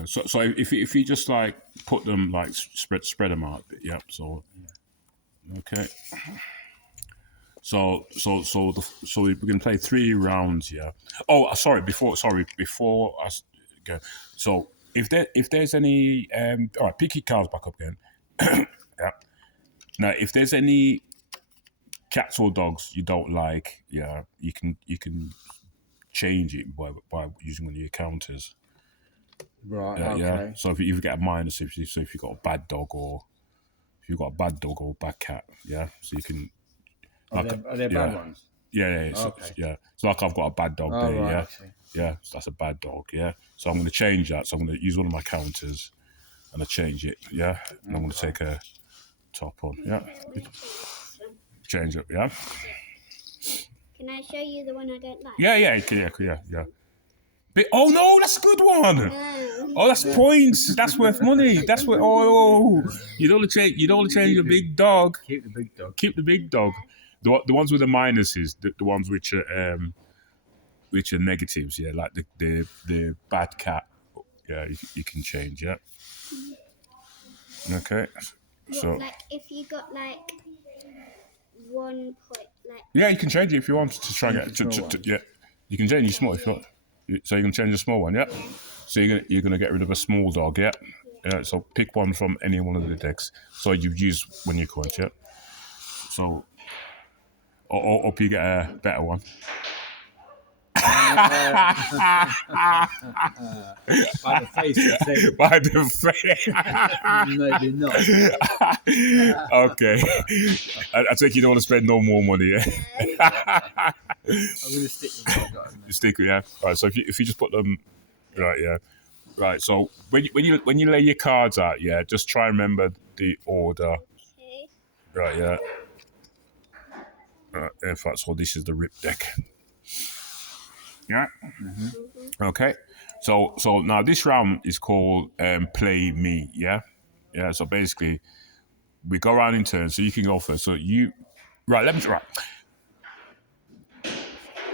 Yeah. So if you just like put them like spread them out. Yep. So okay. So we can play 3 rounds. Yeah. Oh, Before I go. So if there's any all right, pick your cards back up again. Yeah. Now, if there's any cats or dogs you don't like, yeah, you can change it by using one of your counters. Right. Yeah, Okay. yeah. So if you get a minus, if you've got a bad dog or bad cat, yeah. So you can. Are they bad ones? Yeah. Okay. Yeah. So like I've got a bad dog there, Right, yeah. I see. Yeah, so that's a bad dog, yeah. So I'm going to change that. So I'm going to use one of my counters and I change it, yeah. And I'm going to take a top on, yeah. Change it, yeah. Can I show you the one I don't like? Yeah. Oh no, that's a good one. No. Oh, that's points. That's worth money. That's what. Oh, you don't want to change. You don't want to change your big dog. Keep the big dog. Keep the big dog. The ones with the minuses, the ones which are negatives. Yeah, like the bad cat. Yeah, you can change. Yeah. Okay. So. Like if you got like 1 point, like. Yeah, you can change it if you want to try and get. Yeah, you can change your small if you want. So you can change a small one. Yeah. So you're gonna get rid of a small dog. Yeah. Yeah. So pick one from any one of the decks. So you've used when you quote. Yeah. So. Or up you get a better one. By the face, you say. By the face. Maybe not. Okay. I think you don't want to spend no more money, yeah? I'm going to stick with what I got. You stick with, yeah? Right, so if you just put them, right, yeah. Right, so when you lay your cards out, yeah, just try and remember the order. Okay. Right, yeah. In fact, so this is the rip deck. Yeah. Mm-hmm. Okay. So now this round is called Play Me. Yeah. Yeah. So basically, we go around in turns. So you can go first. So you, right? Let me try.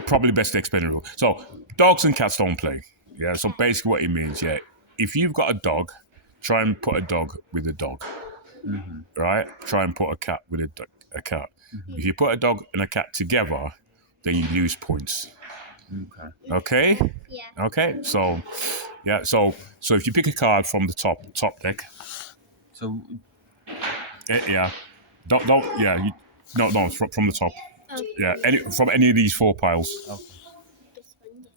Probably best to explain the rule. So dogs and cats don't play. Yeah. So basically, what it means, yeah, if you've got a dog, try and put a dog with a dog. Mm-hmm. Right. Try and put a cat with a cat. Mm-hmm. If you put a dog and a cat together, then you lose points. Okay. Yeah. Okay. So, yeah. So if you pick a card from the top deck. So. Yeah. Don't. Yeah. No. From the top. Okay. Yeah. From any of these 4 piles. Okay.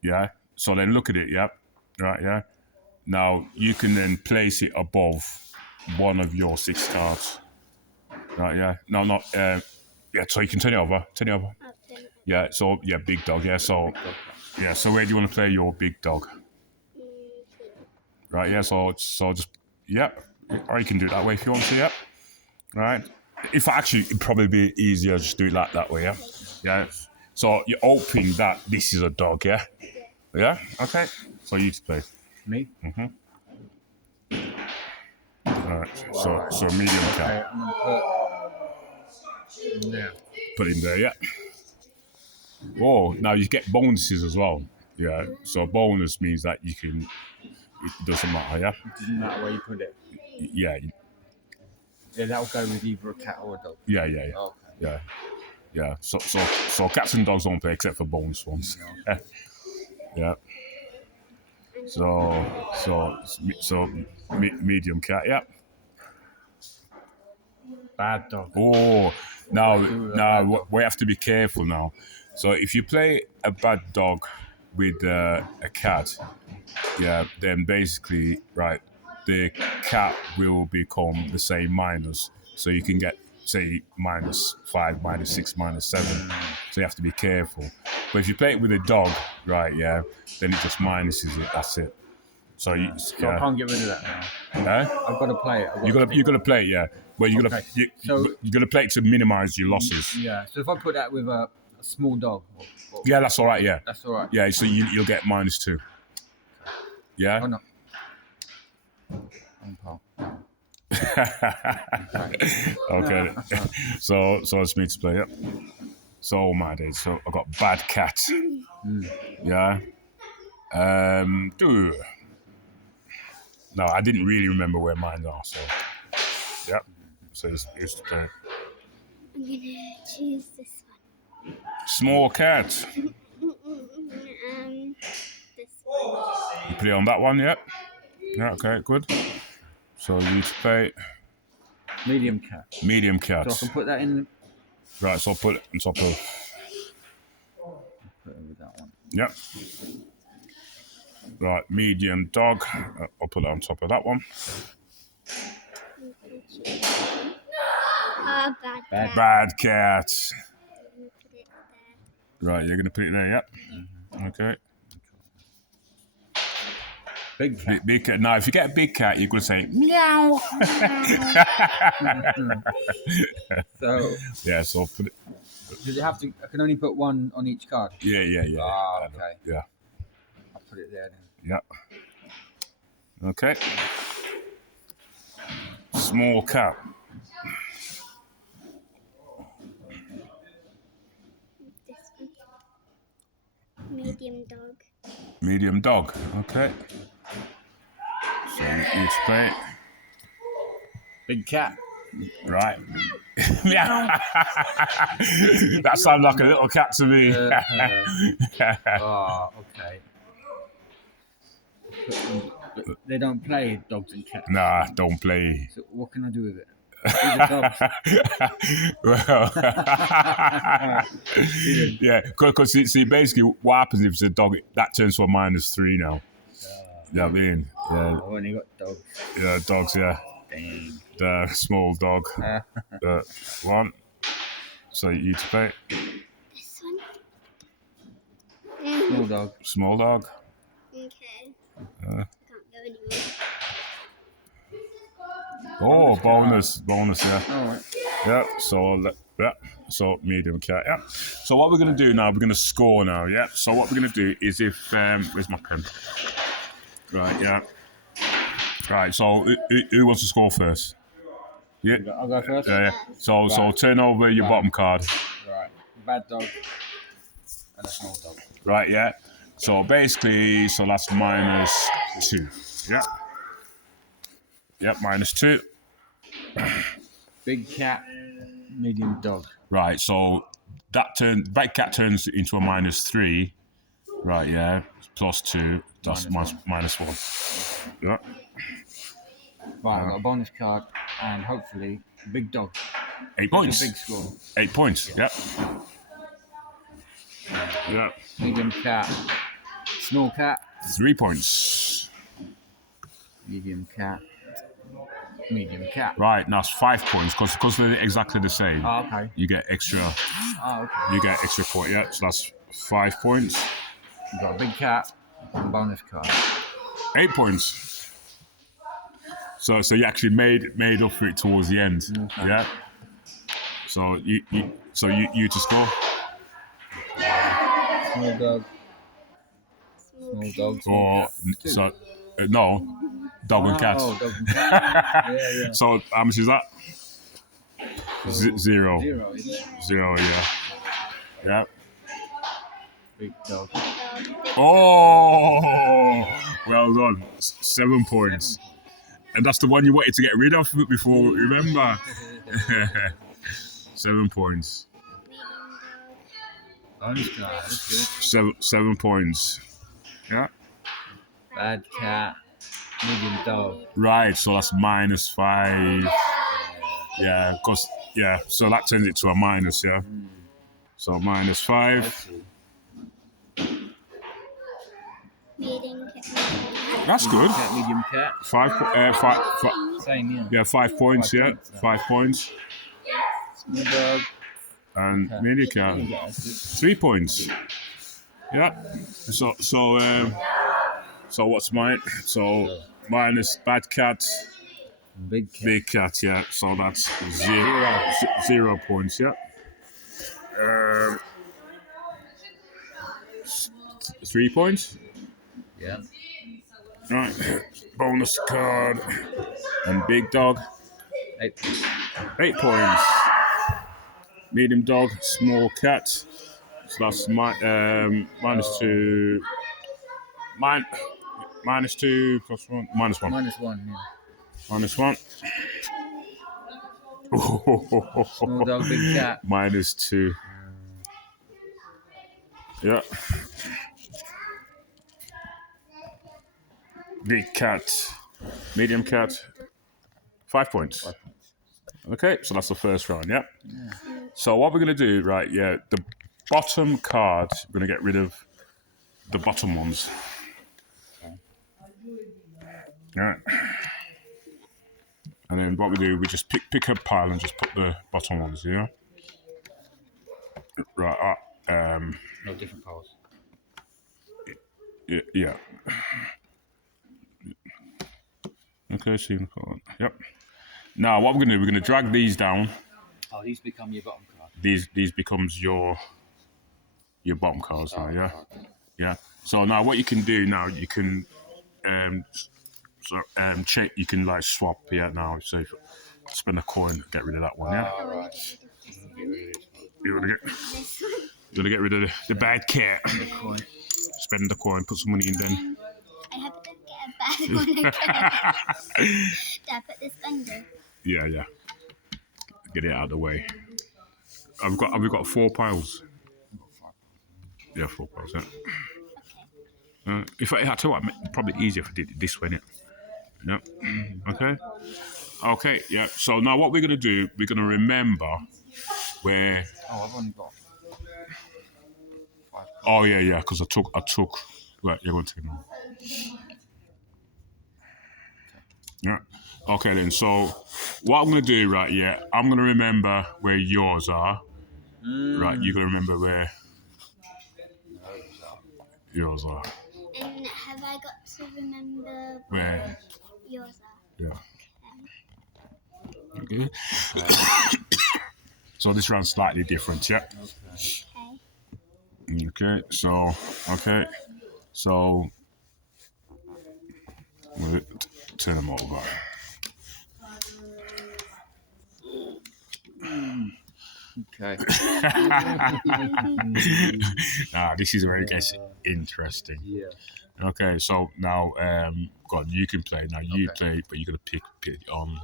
Yeah. So then look at it. Yeah. Right. Yeah. Now you can then place it above one of your 6 cards. Right. Yeah. No. Not. Yeah. So you can turn it over. Okay. Yeah, so, big dog, yeah, so, yeah, so where do you want to play your big dog? Right, yeah, so just, yeah, or you can do it that way if you want to, yeah, right? If actually, it'd probably be easier just do it that way, yeah? Yeah, so you're hoping that this is a dog, yeah? Yeah, okay, so you to play. Me? Mm-hmm. All right, so medium cat. Okay, I'm going to put... Yeah. Put in there, yeah. Oh, now you get bonuses as well. Yeah, so bonus means that you can. It doesn't matter. Yeah. It doesn't matter where you put it. Yeah. Yeah, that'll go with either a cat or a dog. Yeah. Okay. Yeah. So cats and dogs don't play except for bonus ones. Yeah. So medium cat. Yeah. Bad dog. Oh, now we have to be careful now. So if you play a bad dog with a cat, yeah, then basically, right, the cat will become the same minus. So you can get, say, -5, -6, -7. So you have to be careful. But if you play it with a dog, right, yeah, then it just minuses it. That's it. So I can't get rid of that now. I've got to play it. You got to play it, yeah. Well, you got to play it to minimize your losses. Yeah. So if I put that with a small dog. Yeah, that's all right. Yeah. That's all right. Yeah. So you'll get -2. Yeah. Oh no. Okay. So it's me to play. Yep. So my days. So I got bad cat. Yeah. No, I didn't really remember where mine are. So, yep. So it's to play. I'm gonna choose this one. Small cat. This one. You put it on that one, yep. Yeah, okay, good. So you to play Medium cat. medium So I cat. can put that in. Right, so I'll put it on top of. Put it with that one. Yep. Right, medium dog. I'll put it on top of that one. Oh, bad Bad. cat. Bad cat. I'm gonna put it there. Right, you're gonna put it there, yep. Okay. Big cat. Big cat. Now, if you get a big cat, you're gonna say meow. So Yeah, so put it. does it have to? I can only put one on each card. Yeah. Ah, okay. Yeah. I'll put it there then. Yep. Okay. Small cat. This one. Medium dog. Medium dog. Okay. So you each play it. Big cat. Right. That sounds like a little cat to me. Oh, okay. But they don't play dogs and cats. Nah, don't play. So what can I do with it? These are dogs. Well, yeah, because see, basically, what happens if it's a dog? That turns to a -3 now. Yeah, I mean, yeah, I've only got dogs. yeah, dogs, yeah, Dang. the small dog, one. So you to play This one. Small dog. small dog. Okay. Uh. I can't go anymore. Oh, bonus, yeah. All right. Yeah, so medium cat, yeah. So what we're going to do now, we're going to score now, yeah. So what we're going to do is if, where's my pen? Right, yeah. Right, so who wants to score first? Yeah. I'll go first. Yeah. So turn over your bottom card. Right. Bad dog. And a small dog. Right, yeah. So basically, so that's -2. Yeah. Yep, -2. Big cat. Medium dog. Right, so big cat turns into a -3. Right, yeah. +2. That's -1. Yeah. Right, I've got a bonus card and hopefully big dog. 8 That's points. a big score. 8 points. Yep. Yeah. Medium cat. Small cat. 3 points. Medium cat. Medium cat. Right, now it's 5 points because they're exactly the same. Oh, okay. You get extra. Oh, okay. You get extra point. Yeah, so that's 5 points. You've got a big cat and bonus card. 8 points. So you actually made up for it towards the end. Okay. Yeah. So you to score. Small dog. Small dog. Or so no, dog and cat. Oh, dog and cat. yeah. So how much is that? Zero. 0, isn't it? 0. Yeah. Yeah. Big dog. Oh, well done. 7 points. And that's the one you wanted to get rid of before, remember? 7 points. Bonus card. That's good. 7 points. Yeah. Bad cat. Medium dog. Right, so that's -5. Yeah, because, yeah, so that turns it to a minus, yeah? So -5. Let's see. Medium cat. That's good. Cat, medium cat. 5, Same, yeah. yeah, 5 points, yeah. 5 points. Small dog. And media cat. Yeah, that's good. 3 points. Yeah. So what's mine? So minus bad cat, Big cat. big cat. Yeah. So that's 0 points. Yeah. 3 points. Yeah. Right. Bonus card and big dog. 8. 8 points. Medium dog, small cat. So that's -2. -2 +1 -1. -1. Yeah. -1. Small dog, big cat. -2. Yeah. Big cat. Medium cat. 5 points. 5 points. Okay, so that's the first round, yeah? So what we're going to do, right, yeah, the bottom card, we're going to get rid of the bottom ones. Yeah. And then what we do, we just pick a pile and just put the bottom ones, yeah? Right, No different piles. yeah. Okay, so you can put on. Yep. Now, what we're going to do, we're going to drag these down. Oh, these become your bottom card. These becomes your bottom cards now, yeah? Card. Yeah. So now what you can do now, you can check, you can like swap, yeah, now. So if, spend a coin, get rid of that one, yeah? Right. You want to get rid of the bad cat. Coin. Spend the coin, put some money in then. I have to get a bad one again. Did I put this under? Yeah. Get it out of the way. Have we got 4 piles? Yeah, 4 piles, yeah. If I tell you what, probably easier if I did it this way, innit? Yeah. Okay. Okay. Yeah. So now what we're gonna do, we're gonna remember where. Oh, I've only got 5. Oh yeah. Because I took. Right. You're going to take them. Yeah. Okay then. So what I'm gonna do, right? Yeah. I'm gonna remember where yours are. Right. You're gonna remember where yours are. And have I got to remember Where. yours are? Yeah. Okay. So this round's slightly different, yeah? Okay, so we'll turn them over. Okay. This is where it gets interesting. Yeah. Okay, so now, go on, you can play. Now you Okay. play, but you're going to pick on.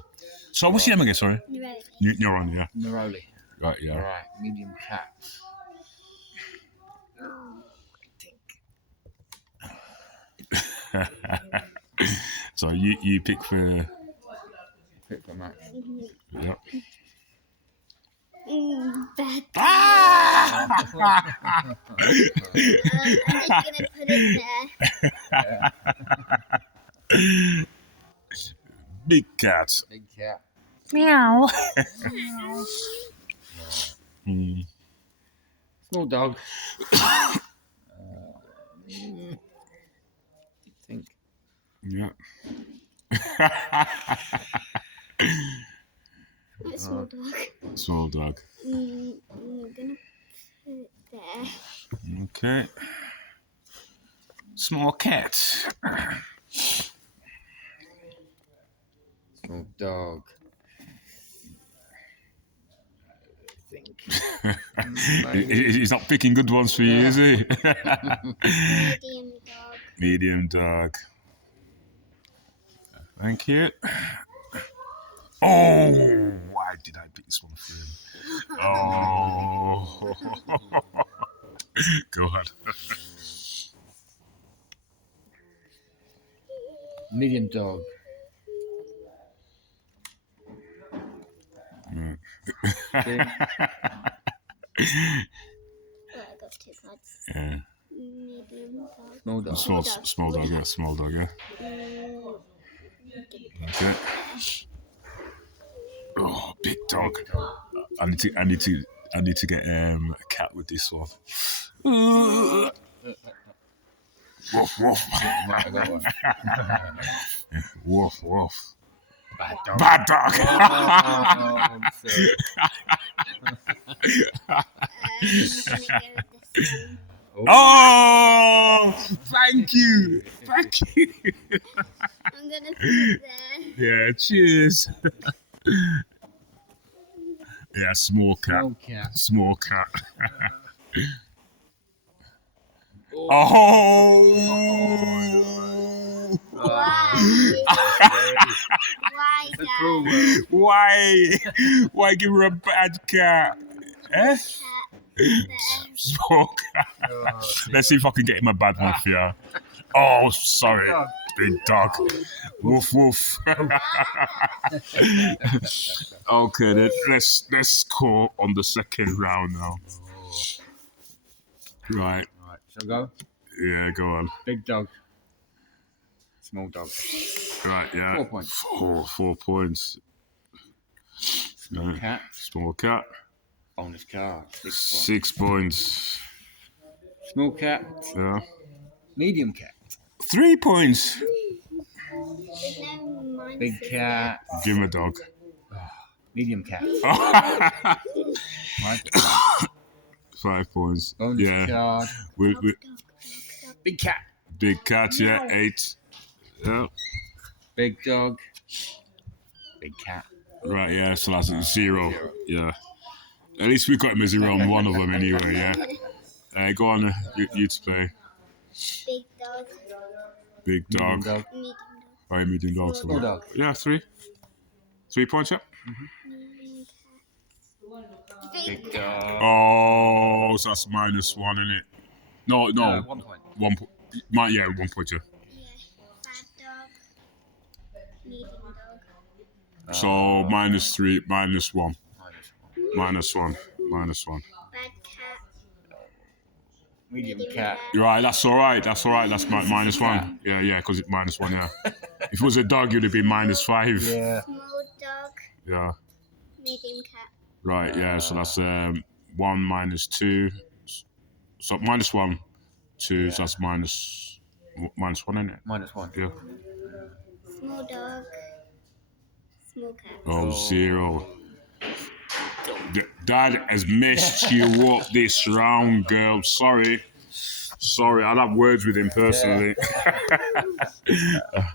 So what's your name again, sorry? Neroli. You're on, yeah? Neroli. Right, yeah. Right. Medium cat. So you pick for. Pick for Max. Yeah. Bad. Ah! I'm just gonna put it there. Big cat. Big cat. Meow. Small dog. Think. Yeah. Small dog. Small dog. I'm gonna put it there. Okay. Small cat. Small dog. Think. He's not picking good ones for you, is he? Medium dog. Medium dog. Thank you. Oh, why did I pick this one for him? Oh. Go on. Medium dog. Okay. Oh, I got 2 cards. Yeah. Medium dog. Small dog. Small dog, yeah. Small dog, yeah. Okay. Oh, big dog. I need to get a cat with this one. Woof woof. Right, I got one. Woof woof. Bad dog. Bad dog. Oh, I'm sorry. I'm gonna go with this one. Oh, thank you. Thank you. I'm gonna put it there. Yeah, cheers. Yeah, small cat. Small cat. Small cat. Oh. Why? Why, The Dad? cruel world. Why? Why give her a bad cat? Eh? Small cat. Oh, Let's see if I can get him a bad one for you. Oh, sorry. dog. Big dog. Woof woof. Okay, then let's call on the second round now. Right. Right, shall I go? Yeah, go on. Big dog. Small dog. Right, yeah. 4 points. 4 points. Small Right. cat. Small cat. Bonus card. 6 points. 6 points. Small cat. Yeah. Medium cat. 3 points. Big cat. Give him a dog. Medium cat. 5 points. Bonus Yeah. card. We, Big cat. big cat, yeah. 8. Yeah. Big dog. Big cat. Right, yeah. So that's 0. Yeah. At least we got him a 0 on one of them anyway, yeah. Go on, you to play. Big dog. Big Medium dog. dog. Medium dog. Alright, medium dog. Small dog. Yeah, 3. 3 points, yeah. Big dog. Oh, so that's -1, isn't it? No. 1 point. 1 point. Yeah, 1 point, yeah. Yeah. Bad dog. Medium dog. So -3, -1. Minus one. -1. Bad cat. Medium cat. Right, that's all right. That's -1. Yeah, because it's -1, yeah. If it was a dog, you'd have been -5. Yeah. Small dog. Yeah. Medium cat. Right, yeah, so that's 1 minus 2. So -1, 2, so that's -1, isn't it? -1. Yeah. Small dog. Small cat. Oh, 0. Dad has messed you up this round, girl. Sorry, I'll have words with him personally.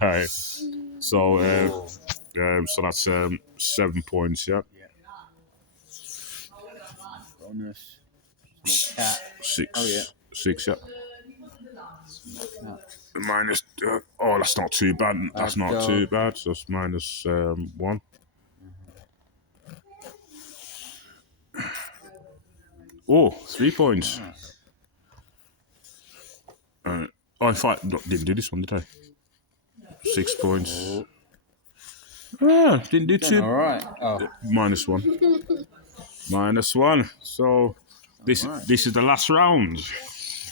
Alright. So that's 7 points, yeah. Bonus. Small cat. 6. Oh, yeah. 6, yeah. Cat. Minus. Oh, that's not too bad. That's not dog. too bad. So that's -1. Oh, 3 points. Oh, in fact, didn't do this one, did I? 6 points. Didn't do All too. right. Oh, -1. -1. So this Alright. this is the last round.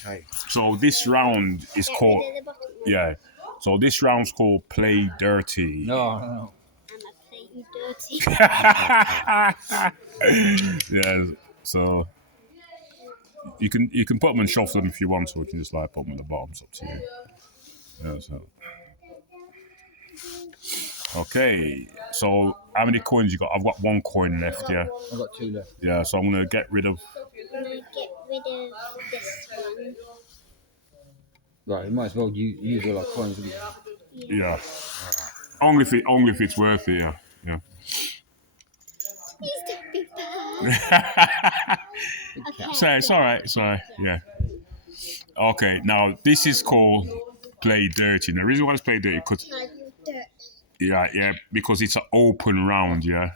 okay. So this round is Get called rid of the bottom one. yeah. So this round's called Play Dirty. No. I'm gonna play you dirty. Yeah. So you can put them and shuffle them if you want to. We can just like put them at the bottom. It's up to you. Yeah. So. Okay. So how many coins you got? I've got 1 coin left. Yeah. I've got 2 left. Yeah. So I'm gonna get rid of. I'm gonna get rid of this one. Right, we might as well use all our coins. Wouldn't we? Yeah. Only if it's worth it. Yeah. Please don't be bad. Okay. So it's all right. Sorry. Yeah. Okay. Now this is called Play Dirty. And the reason why it's Play Dirty because No, you dirt. yeah, because it's an open round. Yeah.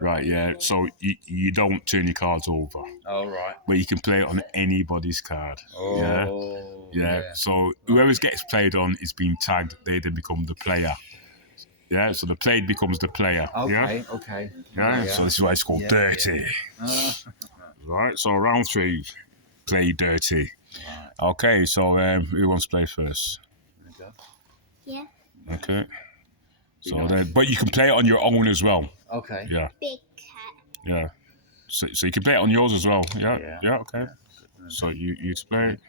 Right. Yeah. So you don't turn your cards over, Oh, right. but you can play it on anybody's card. Oh, Yeah. So whoever gets played on is being tagged. They then become the player. Yeah. So the played becomes the player. Okay, okay. Yeah. So this is why it's called Yeah, Dirty. Right. So round 3, Play Dirty. Right. Okay. So who wants to play first? Yeah. Okay. So nice. then, but you can play it on your own as well. Okay. Yeah. Big cat. Yeah. So you can play it on yours as well. Yeah. Yeah. Yeah. Okay. So you to play it.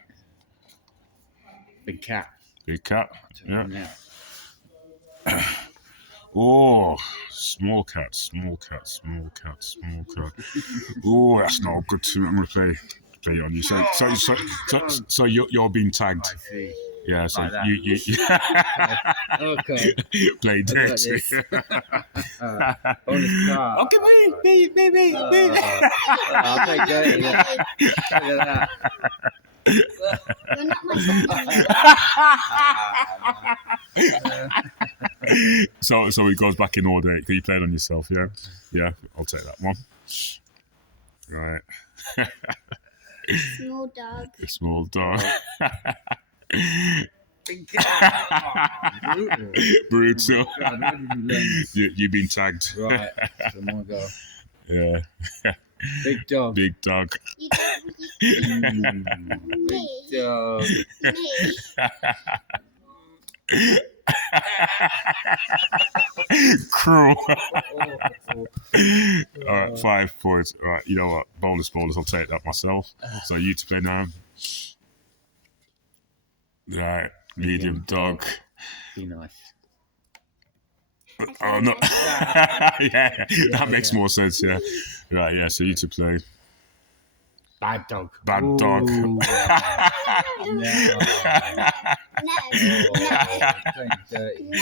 Big cat. Big cat. Yeah. Now. Oh, small cat. Oh, that's not good too. I'm gonna play it on you. So you're being tagged. I see. Yeah. So Like that. you Okay. play Look at dirty. this. Bonus card. Okay, baby. I'll take that. Yeah. Look at that. You're not my son anymore. So it goes back in order. You played on yourself, yeah? Yeah, I'll take that one. Right. Small dog. A small dog. Big cat. Brutal. God, where did you learn this? You've been tagged. Right, so my go. Yeah. Big dog. Big dog. You don't. Big Me. dog. Me. Cruel. Oh. All right, 5 points. All right, you know what? Bonus. I'll take that myself. So you to play now. Right, medium dog. Be nice. Oh no. Yeah, that makes more sense. Yeah. Right. Yeah. So you to play. Bad dog. Bad dog. No. No. Playing dirty. No.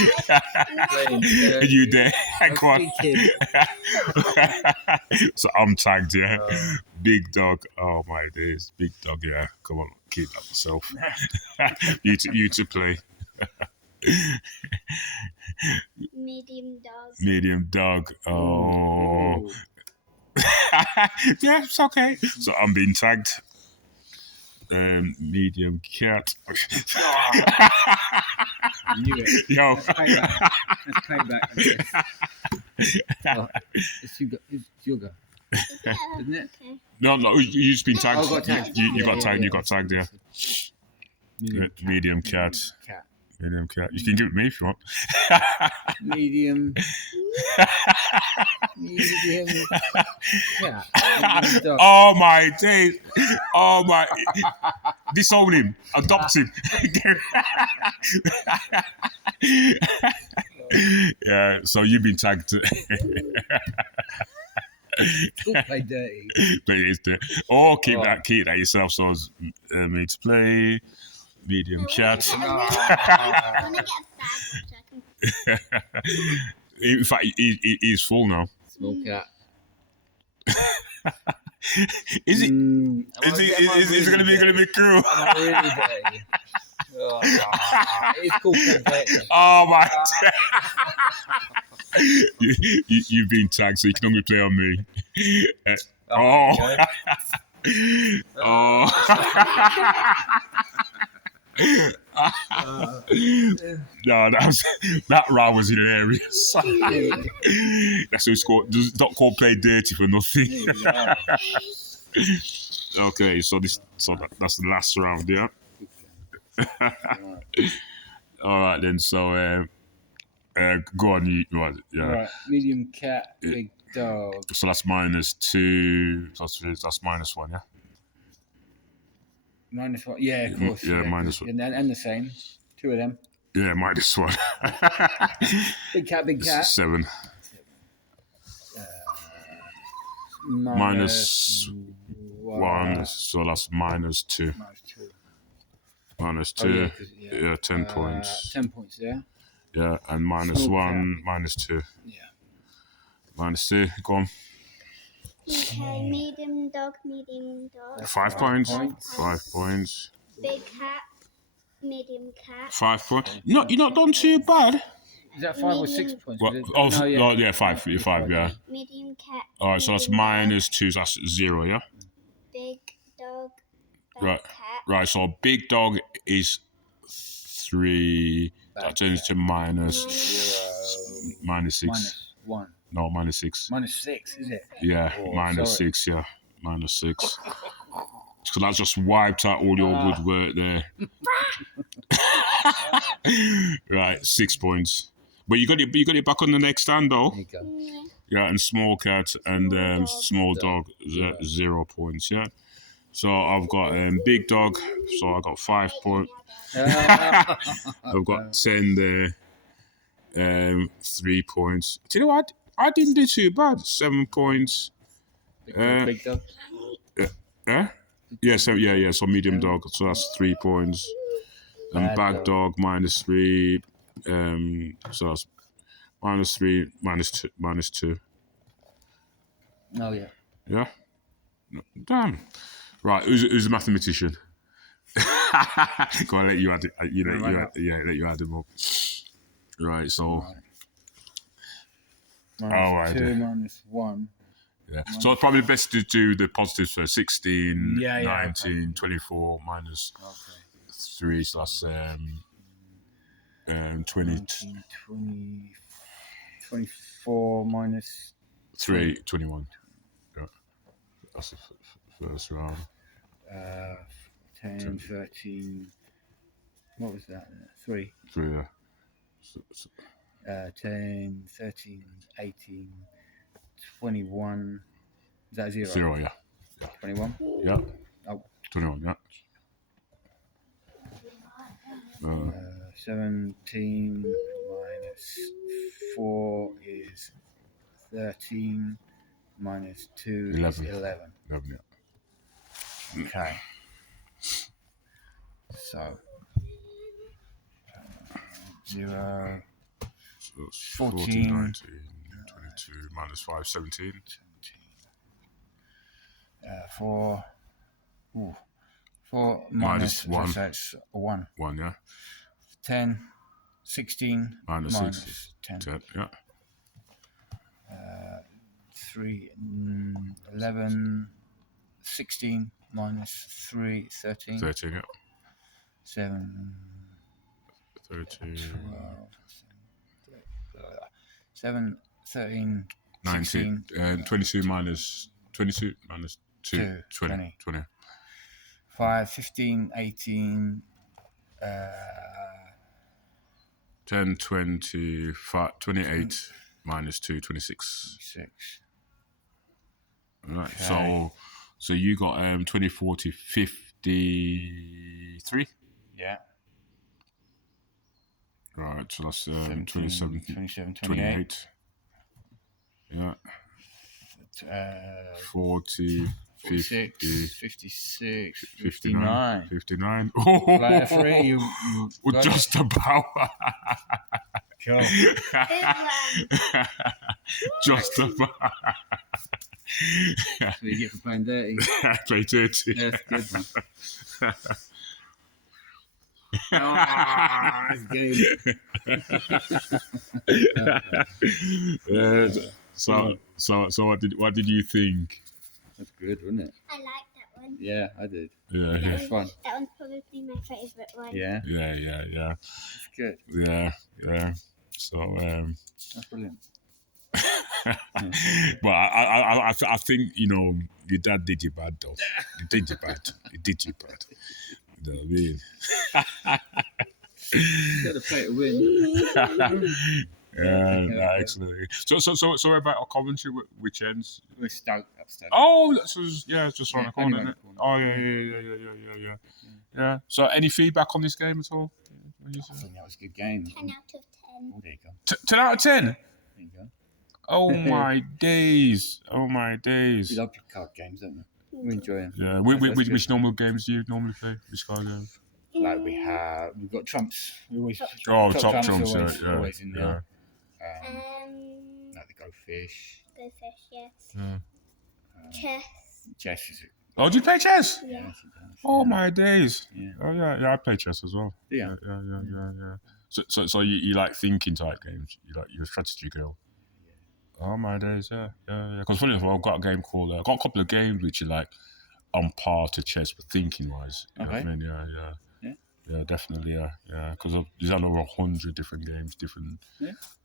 Playing dirty. You there? Go on. Kick him. So I'm tagged. Yeah. Big dog. Oh my days. Big dog. Yeah. Come on. Keep that myself. you to play. Medium dog. Medium dog. Oh. Yeah, it's okay. So I'm being tagged. Medium cat. I knew it. Yo. Let's payback. Oh, it's your go, Yeah. isn't it? Okay. No, you just been tagged. Oh, got tagged. You got Yeah, tagged. yeah, You got tagged. Yeah. Medium cat. Cat. Medium cat. You can give it me if you want. Medium. Medium. Yeah. Medium dog. Oh my days. Oh my. Disown him. Adopt him. Yeah. So you've been tagged. Still play dirty. But it's the. Oh, keep that yourself. So it's me to play. Medium cat. I want to get a bag so I can. In fact, he's full now. Small cat. Is it? Am Is I it going to be cruel? Am I really dirty? Oh, it's called playing dirty. Oh my! You've been tagged, so you can only play on me. Oh. No, that round was hilarious. That's who scored. It's not called play dirty for nothing. Okay, so that's the last round, yeah. All right then. So go on. Yeah. Right, medium cat, big dog. So that's -2. That's -1, yeah. -1. Yeah, of course. Yeah, -1. And the same. 2 of them. Yeah, -1. Big cat, big cat. 7. -1. So that's -2. -2. -2. Yeah, 10 points. 10 points, yeah. Yeah, and -1, -2. Yeah. -2. Go on. Okay, medium dog. 5 points. points. 5 points. Big cat. Medium cat. 5 points. No, you're not done too bad. Is that 5 or 6 points? Well, Was it? oh, No, yeah, 5. 5, yeah. Medium cat. All right, so that's -2. So that's 0, yeah. Big dog. Bad Right. cat. Right. So big dog is 3. That turns to -6. -1. No, -6. -6, is it? Yeah, Oh, -6. Yeah, -6. So that's just wiped out all your good work there. Right, 6 points. But you got it back on the next stand though. There you go. Yeah, and small cat and small dog, 0 points. Yeah. So I've got big dog. So I got 5 points. I've got 10 there. 3 points. Do you know what? I didn't do too bad. 7 points. Big dog. Yeah. Yeah. So So medium dog. So that's 3 points. And bad dog -3. So that's -3, -2. Oh, yeah. Yeah. No, damn. Right. Who's the mathematician? Go on, let you add it. Let you add them up. Right, so. Minus 2 minus 1. Yeah. So it's probably best to do the positives for 16, Yeah, 19, okay. 24 minus Okay. 3, so that's 20, 19, 20, 24 minus 3, 21. Yeah. That's the first round. 10, 13. What was that? 3. 3, yeah. 10, 13, 18, 21. Is that 0? 0, yeah. 21? Yeah. Oh. 21, yeah. 17 minus 4 is 13. Minus 2 is 11. 11, yeah. Okay. So 0, So it's 14, 19, 22, minus 5, 17. 4. Ooh. 4 Minus minus 1. so it's 1. 1, yeah. 10, 16 Minus 6, 10. 10, yeah. 3, 11, 16 minus 3, 13. 13, yeah. 7, 13. 7, 13, 19, 16, 22 minus 22 minus 2, 20. 5, 15, 18, 10, 25, 28 minus 2, 26. 6. Right. Okay. So you got 20, 40, 53. Yeah. Right. So that's 17, 27, 27, 28. Yeah. 40, 46, 50, 56, 59. 59. 59. Player 3, you Well, got just about. Cool. Just about. That's what you get for playing dirty. Play dirty. Yeah, that's good, man. That's good. So what did you think? That's good, wasn't it? I like that one. Yeah, I did. Yeah, yeah. It's fun. That one's probably my favourite one. Yeah, Yeah. it's good. Yeah. So That's brilliant. but I think your dad did you bad though. He did you bad. You know what I mean? You got to play to win. Yeah, excellent. So what about Coventry? Which ends? We're Stoke upstairs. Oh, it's just around the corner, only isn't it? around the Oh yeah. So any feedback on this game at all? I think that was a good game. 10 out of 10. Oh, there you go. 10 out of 10. There you go. Oh my days! We love card games, don't we? We enjoy them. Yeah. That's good. Which normal games do you normally play? Which card game? Like we've got trumps. We always Top trumps, are always in there. Like the go fish. Go fish, yes. Yeah. Chess. Chess is Oh, do you play chess? Yeah. Yes, it does. Oh my days! Yeah. Oh yeah, I play chess as well. Yeah. Yeah. So you like thinking type games? You're a strategy girl. Oh my days, yeah. Because funny enough, I've got a game called. I've got a couple of games which are like on par to chess, but thinking wise. You know what I mean? Yeah, definitely, yeah. Because there's over 100 different games, different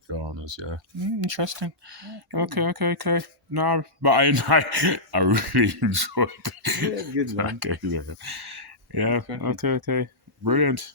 genres. Yeah, interesting. Yeah, cool. Okay. No, but I really enjoyed it. Yeah, good one. Okay. Brilliant.